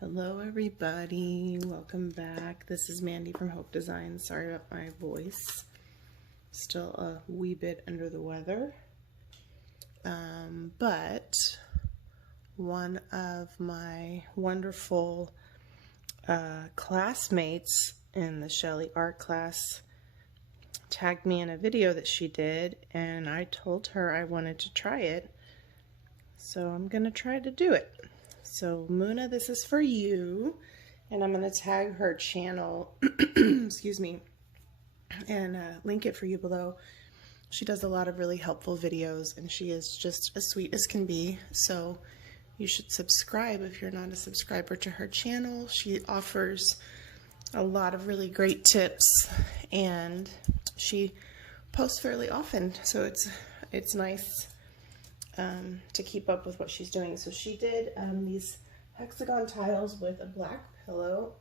Hello everybody, welcome back. This is Mandy from Hope Design. Sorry about my voice. Still a wee bit under the weather. But one of my wonderful classmates in the Sheleeart class tagged me in a video that she did, and I told her I wanted to try it. So I'm gonna try to do it. So Muna, this is for you, and I'm going to tag her channel, excuse me, and link it for you below. She does a lot of really helpful videos, and she is just as sweet as can be. So you should subscribe if you're not a subscriber to her channel. She offers a lot of really great tips, and she posts fairly often, so it's nice to keep up with what she's doing. So she did these hexagon tiles with a black pillow.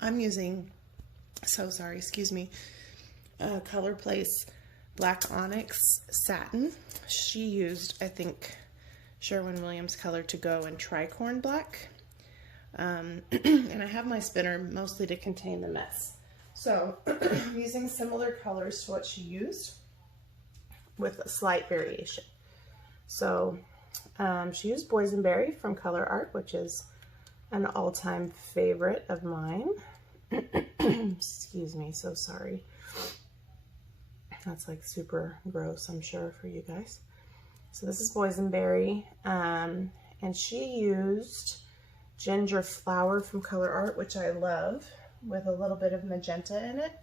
I'm using, excuse me, Colourplace Black Onyx Satin. She used, I think, Sherwin-Williams Color to Go and Tricorn Black. And I have my spinner mostly to contain the mess. So I'm using similar colors to what she used with a slight variation. So she used Boysenberry from Colourarte, which is an all-time favorite of mine. Excuse me, so sorry. That's like super gross, I'm sure, for you guys. So this is Boysenberry, and she used Ginger Flower from Colourarte, which I love, with a little bit of magenta in it.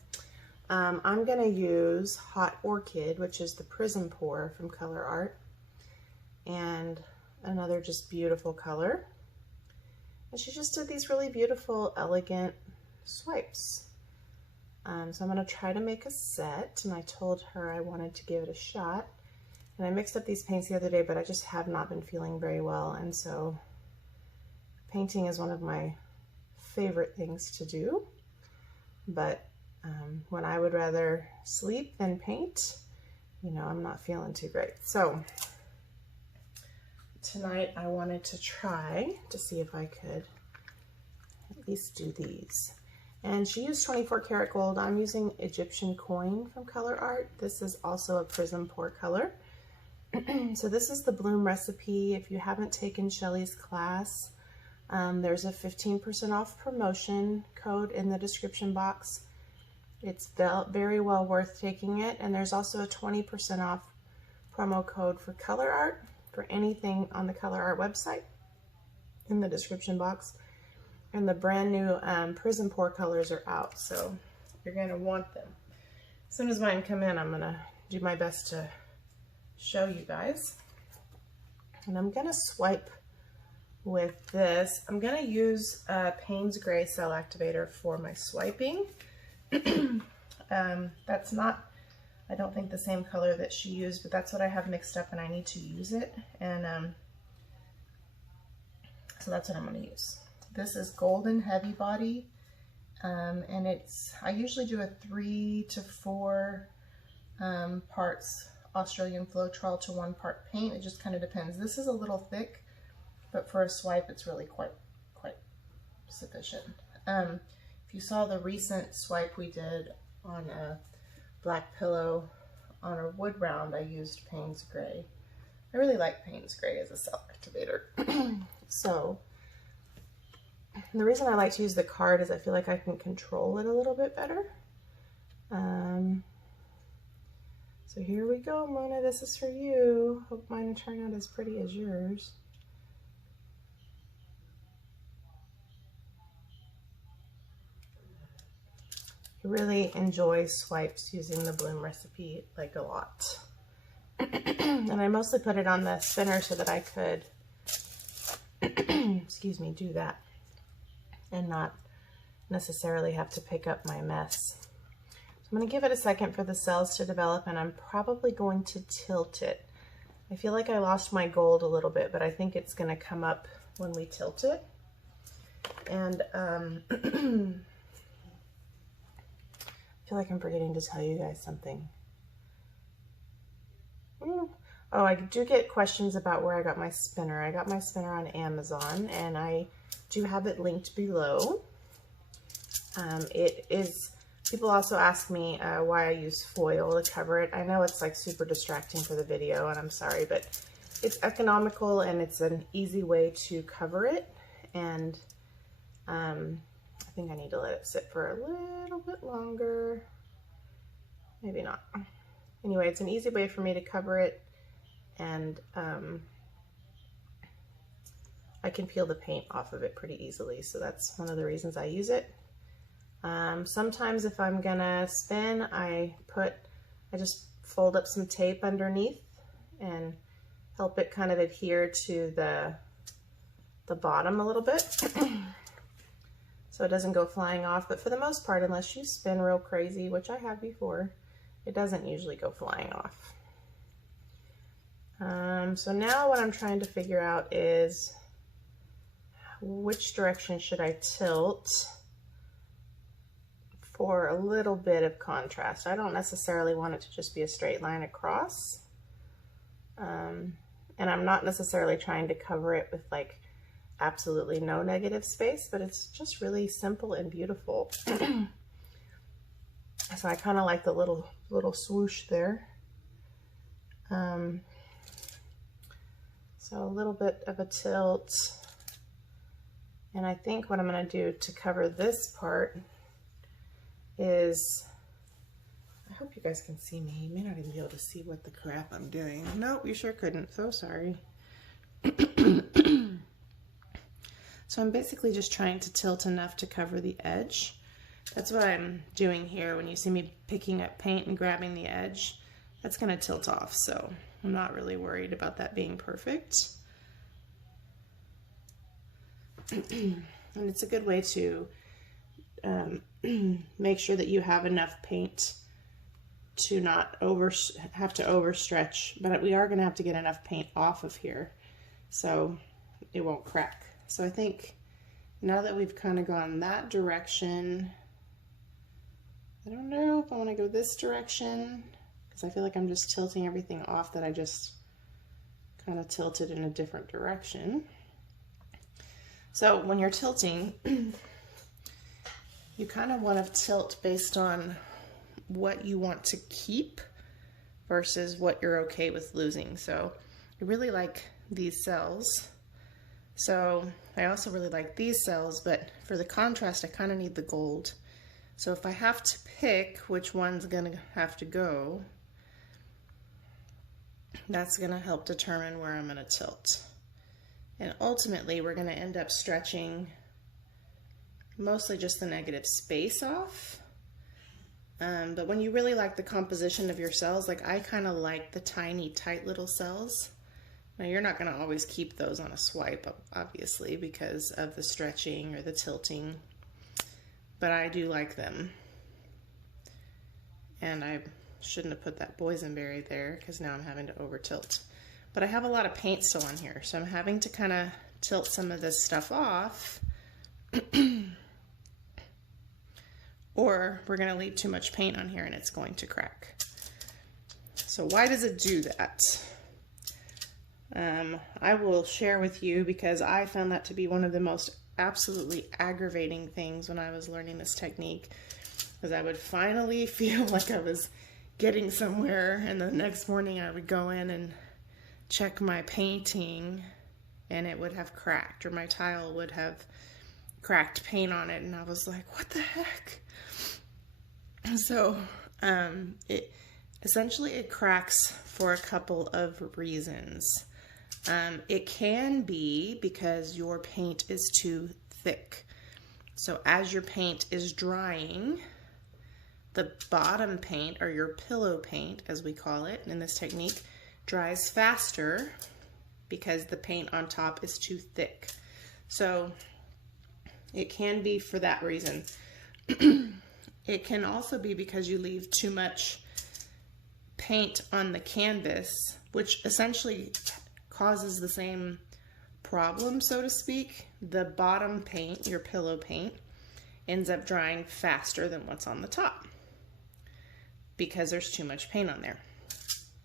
I'm going to use Hot Orchid, which is the Prizm pour from Colourarte, and another just beautiful color. And she just did these really beautiful, elegant swipes. So I'm going to try to make a set, and I told her I wanted to give it a shot. And I mixed up these paints the other day, but I just have not been feeling very well, and so painting is one of my favorite things to do. But when I would rather sleep than paint, you know, I'm not feeling too great. So tonight I wanted to try to see if I could at least do these. And she used 24 karat gold. I'm using Egyptian coin from Colourarte. This is also a Prizm pour color. So this is the bloom recipe. If you haven't taken Shelly's class, there's a 15% off promotion code in the description box. It's very well worth taking it. And there's also a 20% off promo code for Colourarte for anything on the Colourarte website in the description box. And the brand new Prizm pour colors are out, so you're going to want them. As soon as mine come in, I'm going to do my best to show you guys. And I'm going to swipe with this. I'm going to use Paynes Gray Cell Activator for my swiping. That's not, I don't think, the same color that she used, but that's what I have mixed up and I need to use it. And so that's what I'm going to use. This is Golden Heavy Body, and I usually do a 3 to 4 parts Australian Floetrol to 1 part paint. It just kind of depends. This is a little thick, but for a swipe it's really quite sufficient. If you saw the recent swipe we did on a black pillow on a wood round, I used Paynes Gray. I really like Paynes Gray as a cell activator. So the reason I like to use the card is I feel like I can control it a little bit better. So here we go, Mona, this is for you. Hope mine will turn out as pretty as yours. I really enjoy swipes using the bloom recipe, like, a lot. And I mostly put it on the spinner so that I could, excuse me, do that and not necessarily have to pick up my mess. So I'm going to give it a second for the cells to develop, and I'm probably going to tilt it. I feel like I lost my gold a little bit, but I think it's going to come up when we tilt it. And I feel like I'm forgetting to tell you guys something. Oh, I do get questions about where I got my spinner. I got my spinner on Amazon, and I do have it linked below. People also ask me why I use foil to cover it. I know it's like super distracting for the video, and I'm sorry, but it's economical and it's an easy way to cover it. And I think I need to let it sit for a little bit longer. Maybe not. Anyway, it's an easy way for me to cover it, and I can peel the paint off of it pretty easily, so that's one of the reasons I use it. Sometimes if I'm gonna spin, I just fold up some tape underneath and help it kind of adhere to the bottom a little bit so it doesn't go flying off. But for the most part, unless you spin real crazy, which I have before, it doesn't usually go flying off. So now what I'm trying to figure out is which direction should I tilt for a little bit of contrast. I don't necessarily want it to just be a straight line across. And I'm not necessarily trying to cover it with like absolutely no negative space, but it's just really simple and beautiful. So I kind of like the little swoosh there. So a little bit of a tilt. And I think what I'm going to do to cover this part is, I hope you guys can see me. You may not even be able to see what the crap I'm doing. Nope, you sure couldn't. So sorry. So I'm basically just trying to tilt enough to cover the edge. That's what I'm doing here. When you see me picking up paint and grabbing the edge, that's going to tilt off. So I'm not really worried about that being perfect. And it's a good way to make sure that you have enough paint to not have to overstretch, but we are going to have to get enough paint off of here so it won't crack. So I think now that we've kind of gone that direction, I don't know if I want to go this direction because I feel like I'm just tilting everything off that I just kind of tilted in a different direction. So when you're tilting, you kind of want to tilt based on what you want to keep versus what you're okay with losing. So I really like these cells. So I also really like these cells, but for the contrast, I kind of need the gold. So if I have to pick which one's gonna have to go, that's gonna help determine where I'm gonna tilt. And ultimately, we're gonna end up stretching mostly just the negative space off. But when you really like the composition of your cells, like I kind of like the tiny, tight little cells. Now you're not gonna always keep those on a swipe, obviously, because of the stretching or the tilting, but I do like them. And I shouldn't have put that Boysenberry there because now I'm having to over tilt. But I have a lot of paint still on here, so I'm having to kind of tilt some of this stuff off or we're gonna leave too much paint on here and it's going to crack. So why does it do that? I will share with you because I found that to be one of the most absolutely aggravating things when I was learning this technique, because I would finally feel like I was getting somewhere and the next morning I would go in and check my painting and it would have cracked, or my tile would have cracked paint on it, and I was like, what the heck? So it essentially cracks for a couple of reasons. It can be because your paint is too thick. So as your paint is drying, the bottom paint, or your pillow paint as we call it in this technique, dries faster because the paint on top is too thick. So it can be for that reason. It can also be because you leave too much paint on the canvas, which essentially causes the same problem, so to speak. The bottom paint, your pillow paint, ends up drying faster than what's on the top because there's too much paint on there.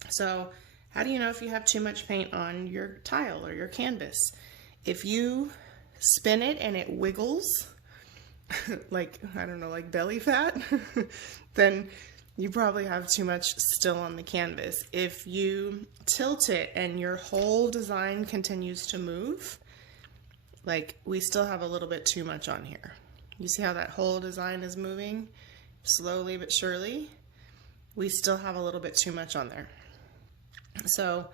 So how do you know if you have too much paint on your tile or your canvas? If you spin it and it wiggles like, I don't know, like belly fat, then you probably have too much still on the canvas. If you tilt it and your whole design continues to move, like we still have a little bit too much on here. You see how that whole design is moving slowly but surely? We still have a little bit too much on there. So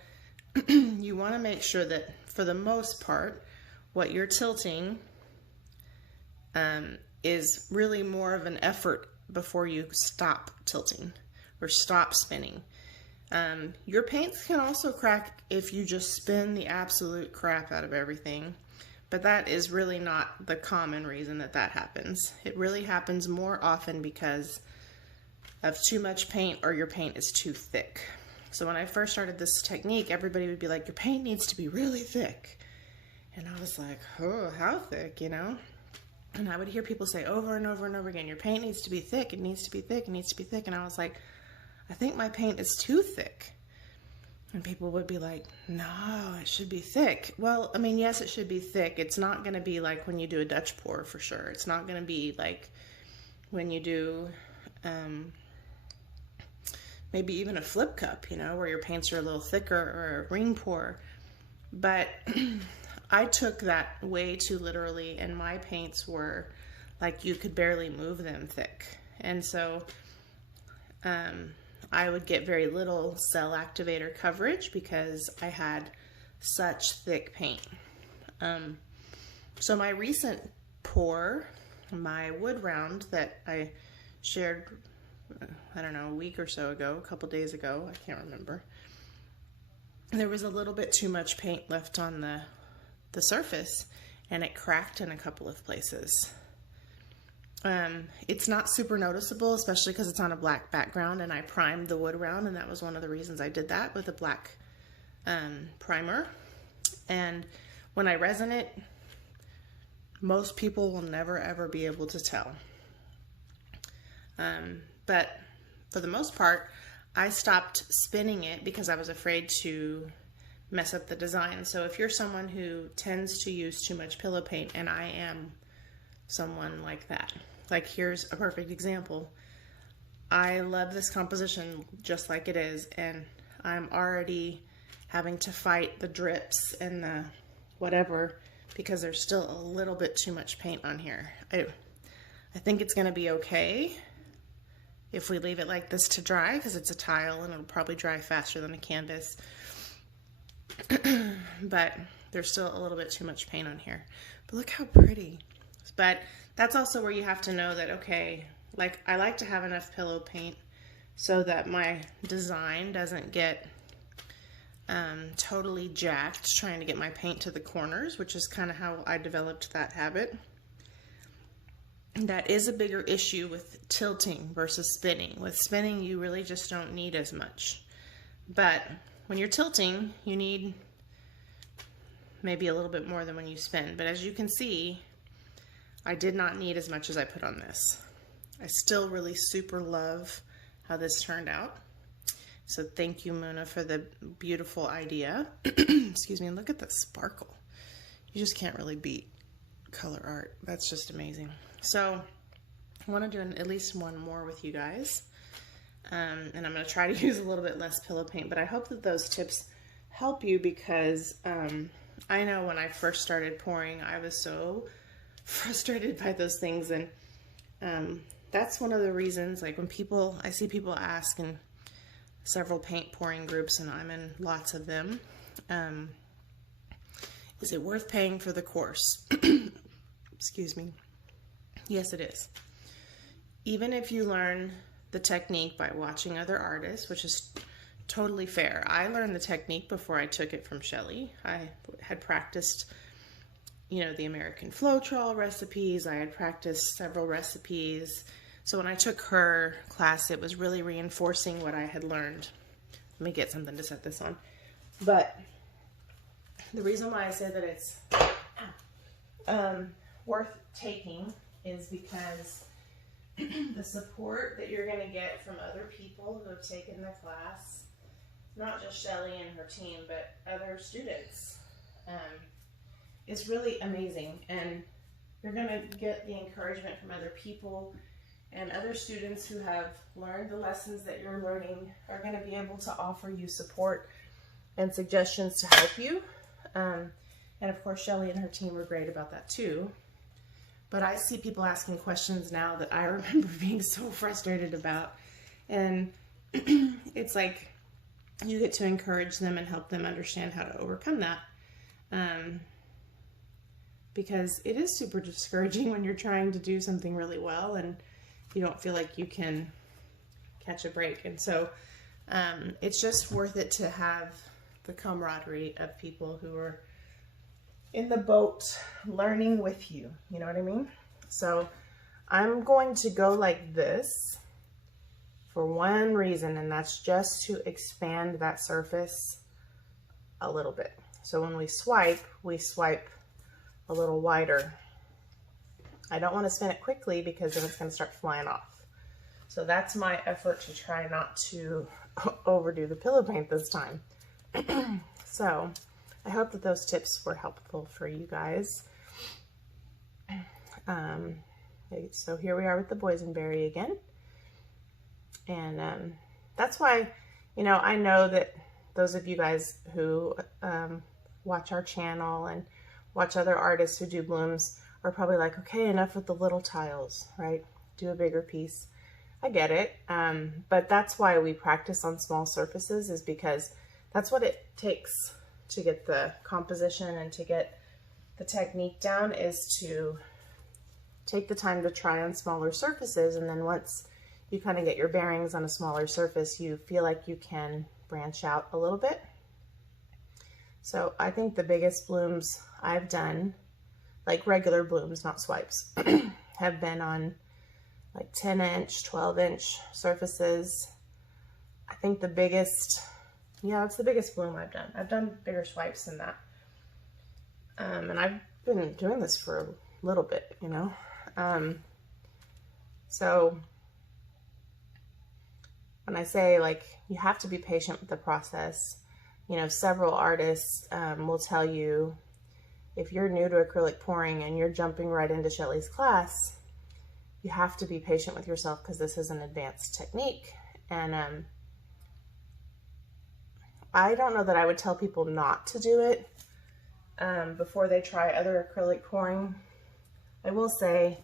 you want to make sure that for the most part, what you're tilting is really more of an effort before you stop tilting or stop spinning. Your paints can also crack if you just spin the absolute crap out of everything, but that is really not the common reason that that happens. It really happens more often because of too much paint or your paint is too thick. So when I first started this technique, everybody would be like, your paint needs to be really thick. And I was like, oh, how thick, you know? And I would hear people say over and over and over again, your paint needs to be thick, it needs to be thick, it needs to be thick. And I was like, I think my paint is too thick. And people would be like, no, it should be thick. Well, I mean, yes, it should be thick. It's not going to be like when you do a Dutch pour for sure. It's not going to be like when you do maybe even a flip cup, you know, where your paints are a little thicker, or a ring pour. But I took that way too literally, and my paints were like you could barely move them thick. And so I would get very little cell activator coverage because I had such thick paint. So my recent pour, my wood round that I shared, I don't know, a week or so ago, a couple days ago, I can't remember. There was a little bit too much paint left on the surface, and it cracked in a couple of places. It's not super noticeable, especially because it's on a black background, and I primed the wood round, and that was one of the reasons I did that with a black primer. And when I resin it, most people will never ever be able to tell. But for the most part, I stopped spinning it because I was afraid to mess up the design. So if you're someone who tends to use too much pillow paint, and I am someone like that, like here's a perfect example. I love this composition just like it is, and I'm already having to fight the drips and the whatever because there's still a little bit too much paint on here. I think it's going to be okay if we leave it like this to dry, because it's a tile and it'll probably dry faster than a canvas. But there's still a little bit too much paint on here. But look how pretty. But that's also where you have to know that, okay, like I like to have enough pillow paint so that my design doesn't get totally jacked trying to get my paint to the corners, which is kind of how I developed that habit. That is a bigger issue with tilting versus spinning. With spinning, you really just don't need as much. But when you're tilting, you need maybe a little bit more than when you spin. But as you can see, I did not need as much as I put on this. I still really super love how this turned out. So thank you, Muna, for the beautiful idea. Excuse me, and look at the sparkle. You just can't really beat Colourarte. That's just amazing. So I want to do at least one more with you guys. And I'm going to try to use a little bit less pillow paint, but I hope that those tips help you, because I know when I first started pouring, I was so frustrated by those things. And that's one of the reasons, like when I see people ask in several paint pouring groups, and I'm in lots of them, is it worth paying for the course? Excuse me. Yes, it is. Even if you learn the technique by watching other artists, which is totally fair. I learned the technique before I took it from Shelley. I had practiced, you know, the American Floetrol recipes. I had practiced several recipes. So when I took her class, it was really reinforcing what I had learned. Let me get something to set this on. But the reason why I say that it's worth taking is because the support that you're going to get from other people who have taken the class, not just Shelley and her team, but other students, is really amazing, and you're going to get the encouragement from other people, and other students who have learned the lessons that you're learning are going to be able to offer you support and suggestions to help you. And of course, Shelley and her team were great about that too. But I see people asking questions now that I remember being so frustrated about. And it's like you get to encourage them and help them understand how to overcome that. Because it is super discouraging when you're trying to do something really well and you don't feel like you can catch a break. And so it's just worth it to have the camaraderie of people who are in the boat learning with you. You know what I mean? So I'm going to go like this for one reason, and that's just to expand that surface a little bit. So when we swipe a little wider. I don't want to spin it quickly because then it's going to start flying off. So that's my effort to try not to overdo the pillow paint this time. So I hope that those tips were helpful for you guys. So here we are with the Boysenberry again. And that's why, you know, I know that those of you guys who watch our channel and watch other artists who do blooms are probably like, okay, enough with the little tiles, right? Do a bigger piece. I get it. But that's why we practice on small surfaces, is because that's what it takes to get the composition and to get the technique down, is to take the time to try on smaller surfaces. And then once you kind of get your bearings on a smaller surface, you feel like you can branch out a little bit. So I think the biggest blooms I've done, like regular blooms, not swipes, have been on like 10-inch, 12-inch surfaces. I think the biggest, yeah, it's the biggest bloom I've done. I've done bigger swipes than that. And I've been doing this for a little bit, you know. So when I say, like, you have to be patient with the process, you know, several artists will tell you, if you're new to acrylic pouring and you're jumping right into Shelley's class, you have to be patient with yourself because this is an advanced technique. And I don't know that I would tell people not to do it before they try other acrylic pouring. I will say,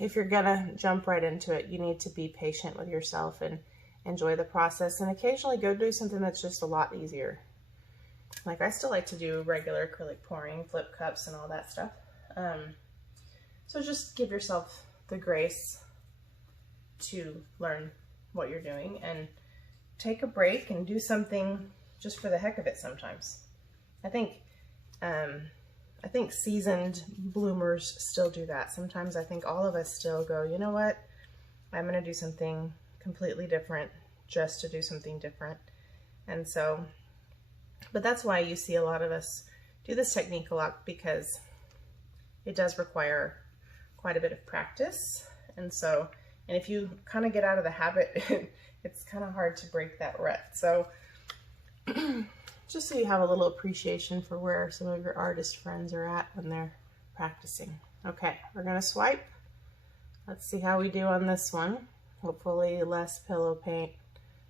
if you're gonna jump right into it, you need to be patient with yourself and enjoy the process, and occasionally go do something that's just a lot easier. Like, I still like to do regular acrylic pouring, flip cups and all that stuff. So just give yourself the grace to learn what you're doing and take a break and do something just for the heck of it sometimes. I think seasoned bloomers still do that. Sometimes I think all of us still go, you know what, I'm gonna do something completely different just to do something different. And so, but that's why you see a lot of us do this technique a lot, because it does require quite a bit of practice. And so, and if you kind of get out of the habit, it's kind of hard to break that rut. So just so you have a little appreciation for where some of your artist friends are at when they're practicing. Okay, we're gonna swipe. Let's see how we do on this one. Hopefully less pillow paint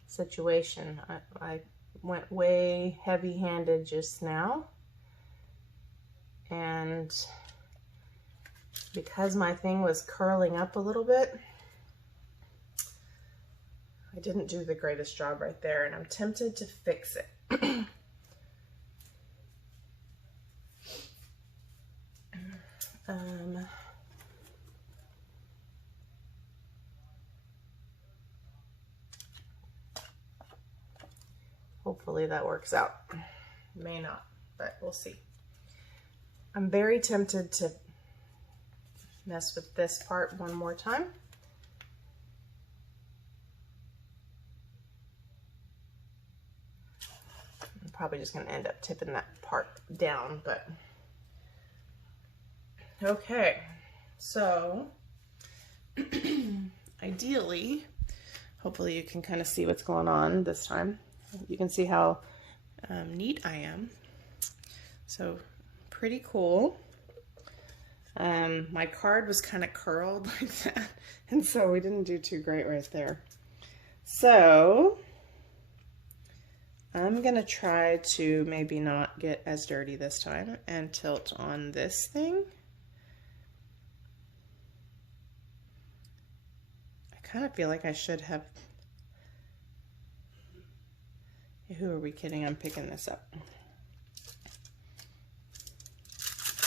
situation. I went way heavy-handed just now. And because my thing was curling up a little bit, I didn't do the greatest job right there, and I'm tempted to fix it. Hopefully that works out. May not, but we'll see. I'm very tempted to mess with this part one more time. I'm probably just going to end up tipping that part down, but okay. So ideally, hopefully you can kind of see what's going on this time. You can see how neat I am. So pretty cool. My card was kind of curled like that, and so we didn't do too great right there. So I'm gonna try to maybe not get as dirty this time and tilt on this thing. I kind of feel like I should have. Who are we kidding? I'm picking this up.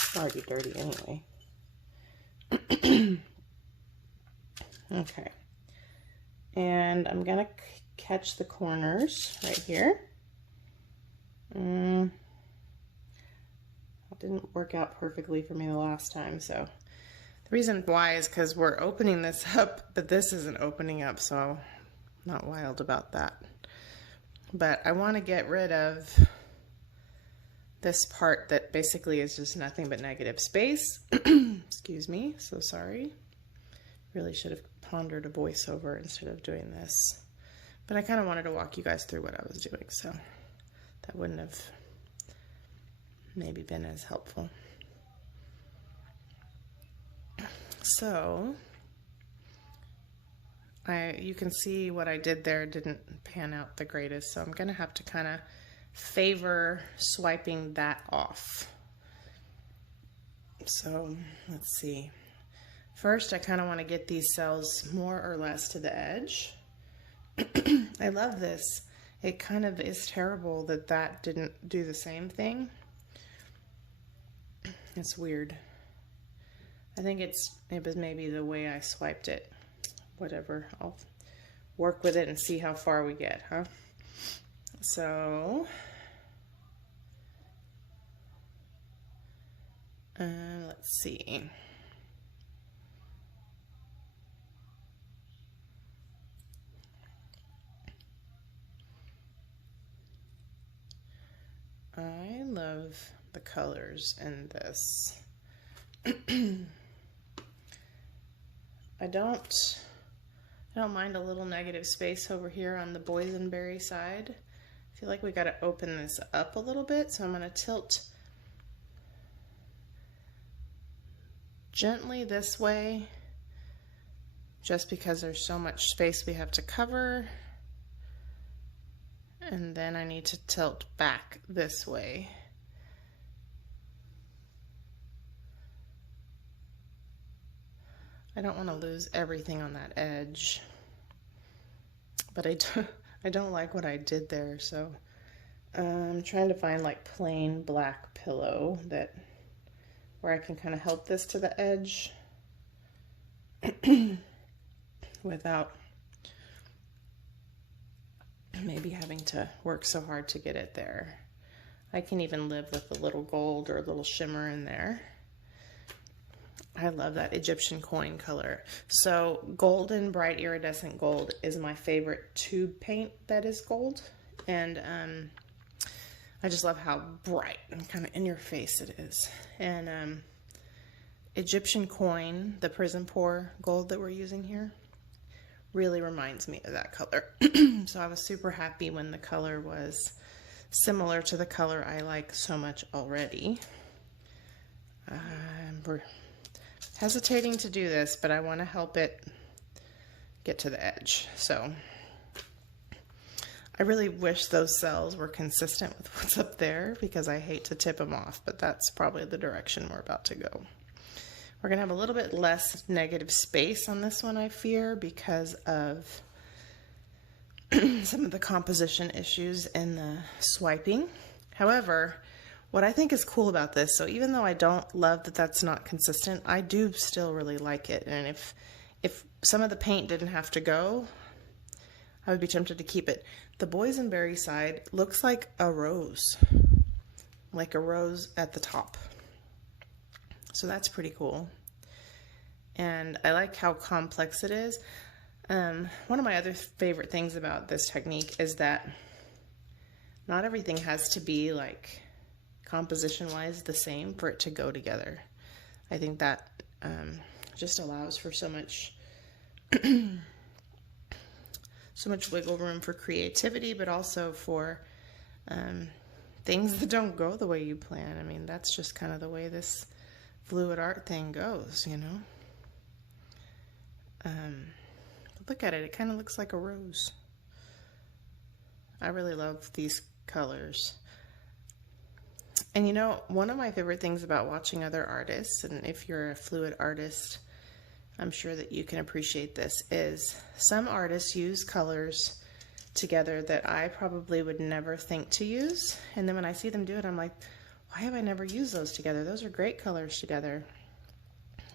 It's already dirty anyway. Okay. And I'm gonna catch the corners right here. That didn't work out perfectly for me the last time, so the reason why is because we're opening this up, but this isn't opening up, so I'm not wild about that. But I want to get rid of this part that basically is just nothing but negative space. Excuse me, so sorry. Really should have pondered a voiceover instead of doing this. But I kind of wanted to walk you guys through what I was doing, so that wouldn't have maybe been as helpful. So you can see what I did there didn't pan out the greatest, so I'm gonna have to kind of favor swiping that off. So let's see. First, I kind of want to get these cells more or less to the edge. I love this. It kind of is terrible that that didn't do the same thing. It's weird. I think it was maybe the way I swiped it. Whatever, I'll work with it and see how far we get, huh? So, let's see. I love the colors in this. I don't mind a little negative space over here on the Boysenberry side. I feel like we got to open this up a little bit, so I'm going to tilt gently this way, just because there's so much space we have to cover. And then I need to tilt back this way. I don't want to lose everything on that edge, but I don't like what I did there, so I'm trying to find like plain black pillow where I can kind of help this to the edge without maybe having to work so hard to get it there. I can even live with a little gold or a little shimmer in there. I love that Egyptian coin color. So golden bright iridescent gold is my favorite tube paint that is gold. And I just love how bright and kind of in your face it is. And Egyptian coin, the Prizm pour gold that we're using here, really reminds me of that color. So I was super happy when the color was similar to the color I like so much already. We're hesitating to do this, but I want to help it get to the edge. So I really wish those cells were consistent with what's up there, because I hate to tip them off, but that's probably the direction we're about to go. We're going to have a little bit less negative space on this one, I fear, because of some of the composition issues in the swiping. However, what I think is cool about this, so even though I don't love that that's not consistent, I do still really like it. And if some of the paint didn't have to go, I would be tempted to keep it. The Boysenberry side looks like a rose at the top. So that's pretty cool. And I like how complex it is. One of my other favorite things about this technique is that not everything has to be like composition-wise the same for it to go together. I think that just allows for so much wiggle room for creativity, but also for things that don't go the way you plan. I mean, that's just kind of the way this fluid art thing goes, you know. Look at it. It kind of looks like a rose. I really love these colors. And you know, one of my favorite things about watching other artists, and if you're a fluid artist, I'm sure that you can appreciate this, is some artists use colors together that I probably would never think to use. And then when I see them do it, I'm like, why have I never used those together? Those are great colors together.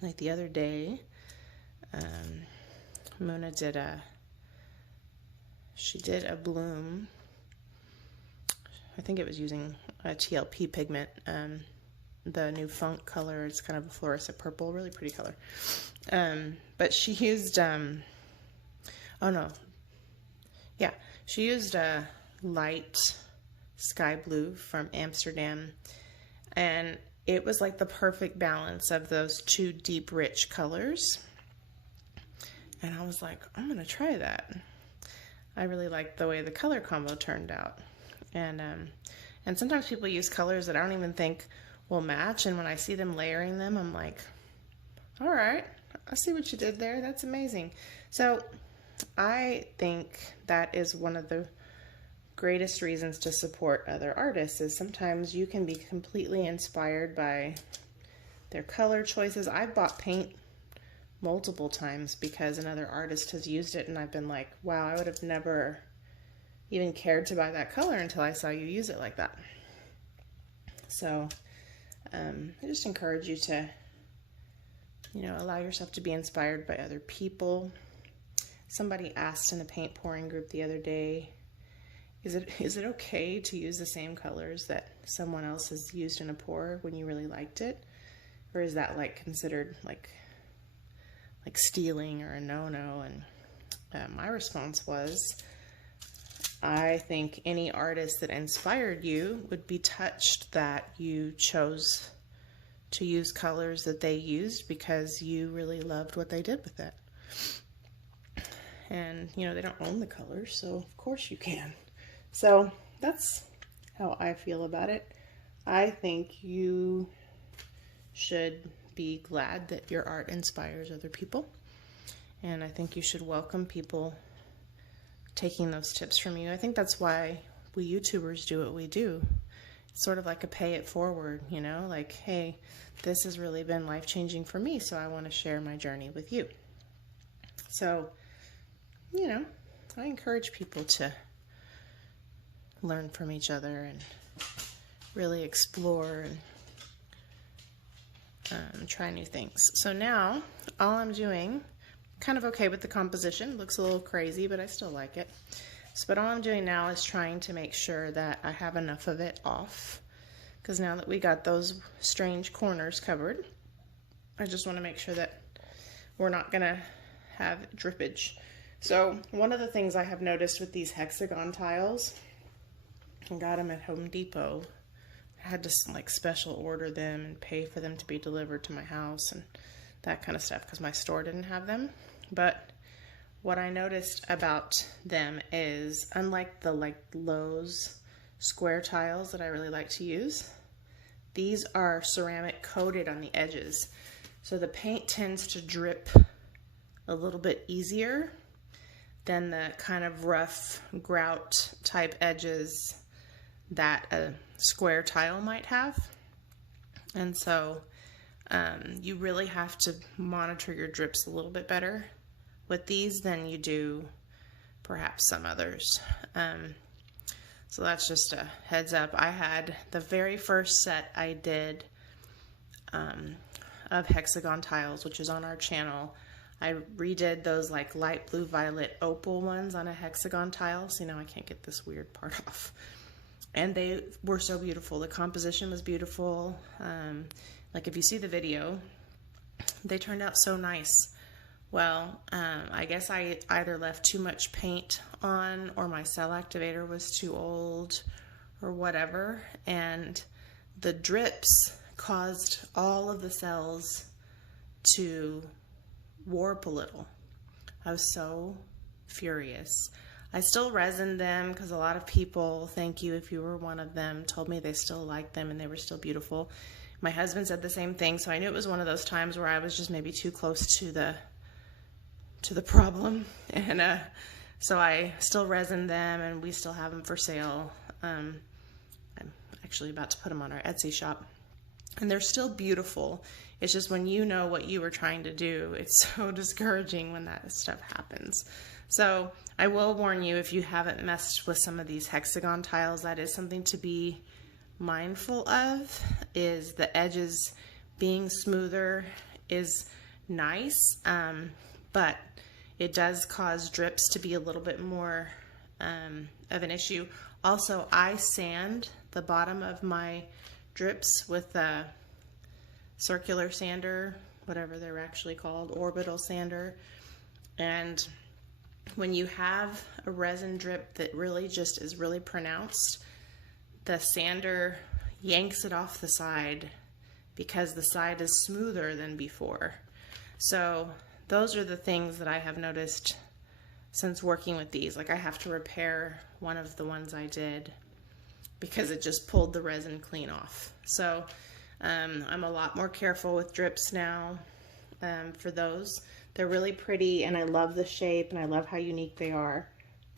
Like the other day, Mona did she did a bloom. I think it was using a TLP pigment, the new Funk color. It's kind of a fluorescent purple, really pretty color. But she used, she used a light sky blue from Amsterdam, and it was like the perfect balance of those two deep, rich colors. And I was like, I'm gonna try that. I really liked the way the color combo turned out. And sometimes people use colors that I don't even think will match, and when I see them layering them, I'm like, all right, I see what you did there. That's amazing. So I think that is one of the greatest reasons to support other artists, is sometimes you can be completely inspired by their color choices. I've bought paint multiple times because another artist has used it, and I've been like, wow, I would have never even cared to buy that color until I saw you use it like that. So I just encourage you to, you know, allow yourself to be inspired by other people. Somebody asked in a paint pouring group the other day, is it okay to use the same colors that someone else has used in a pour when you really liked it? Or is that like considered like stealing or a no-no? And my response was, I think any artist that inspired you would be touched that you chose to use colors that they used because you really loved what they did with it. And, you know, they don't own the colors, so of course you can. So that's how I feel about it. I think you should be glad that your art inspires other people. And I think you should welcome people taking those tips from you. I think that's why we YouTubers do what we do. It's sort of like a pay it forward, you know, like, hey, this has really been life-changing for me, so I want to share my journey with you. So, you know, I encourage people to learn from each other and really explore and try new things. So now, all I'm doing, kind of okay with the composition. Looks a little crazy, but I still like it. So, but all I'm doing now is trying to make sure that I have enough of it off. Because now that we got those strange corners covered, I just want to make sure that we're not going to have drippage. So one of the things I have noticed with these hexagon tiles, I got them at Home Depot. I had to like special order them and pay for them to be delivered to my house and that kind of stuff because my store didn't have them. But what I noticed about them is, unlike the like Lowe's square tiles that I really like to use, these are ceramic coated on the edges. So the paint tends to drip a little bit easier than the kind of rough grout type edges that a square tile might have. And so you really have to monitor your drips a little bit better with these than you do perhaps some others. So that's just a heads up. I had the very first set I did of hexagon tiles, which is on our channel. I redid those like light blue violet opal ones on a hexagon tile. So, you know, I can't get this weird part off. And they were so beautiful. The composition was beautiful. Like if you see the video, they turned out so nice. Well, I guess I either left too much paint on or my cell activator was too old or whatever. And the drips caused all of the cells to warp a little. I was so furious. I still resin them because a lot of people, thank you if you were one of them, told me they still liked them and they were still beautiful. My husband said the same thing, so I knew it was one of those times where I was just maybe too close to the problem. And so I still resin them, and we still have them for sale. I'm actually about to put them on our Etsy shop. And they're still beautiful. It's just when you know what you were trying to do, it's so discouraging when that stuff happens. So I will warn you, if you haven't messed with some of these hexagon tiles, that is something to be mindful of. Is the edges being smoother is nice, but it does cause drips to be a little bit more of an issue. Also, I sand the bottom of my drips with a circular sander, whatever they're actually called, orbital sander. And when you have a resin drip that really just is really pronounced, the sander yanks it off the side because the side is smoother than before. So those are the things that I have noticed since working with these. Like, I have to repair one of the ones I did because it just pulled the resin clean off. So I'm a lot more careful with drips now for those. They're really pretty, and I love the shape, and I love how unique they are.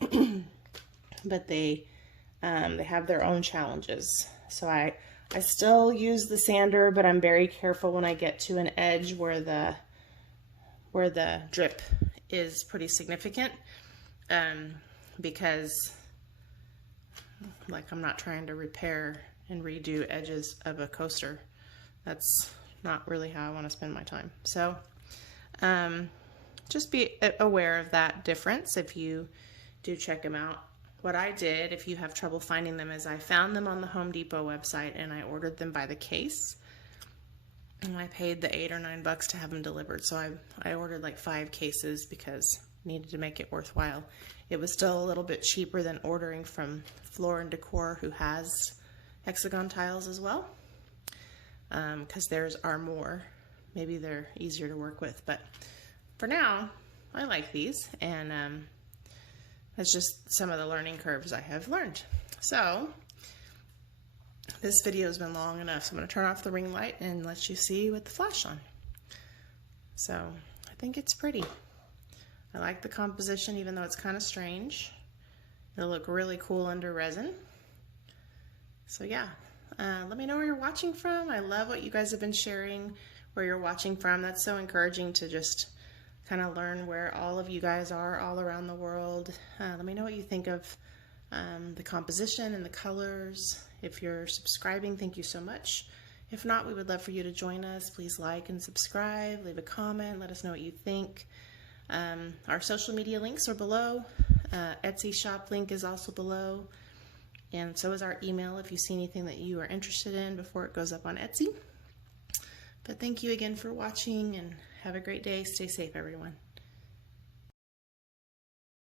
But they have their own challenges. So I still use the sander, but I'm very careful when I get to an edge where the drip is pretty significant, because like, I'm not trying to repair and redo edges of a coaster. That's not really how I want to spend my time. So just be aware of that difference if you do check them out. What I did, if you have trouble finding them, is I found them on the Home Depot website and I ordered them by the case. And I paid the $8 or $9 to have them delivered. So I ordered like 5 cases because I needed to make it worthwhile. It was still a little bit cheaper than ordering from Floor & Decor, who has hexagon tiles as well. Because theirs are more. Maybe they're easier to work with. But for now, I like these. And that's just some of the learning curves I have learned. So this video has been long enough, so I'm going to turn off the ring light and let you see with the flash on. So I think it's pretty. I like the composition, even though it's kind of strange. It'll look really cool under resin. So yeah, let me know where you're watching from. I love what you guys have been sharing, where you're watching from. That's so encouraging to just kind of learn where all of you guys are all around the world. Let me know what you think of the composition and the colors. If you're subscribing, thank you so much. If not, we would love for you to join us. Please like and subscribe, leave a comment, let us know what you think. Our social media links are below. Etsy shop link is also below. And so is our email if you see anything that you are interested in before it goes up on Etsy. But thank you again for watching, and have a great day. Stay safe, everyone.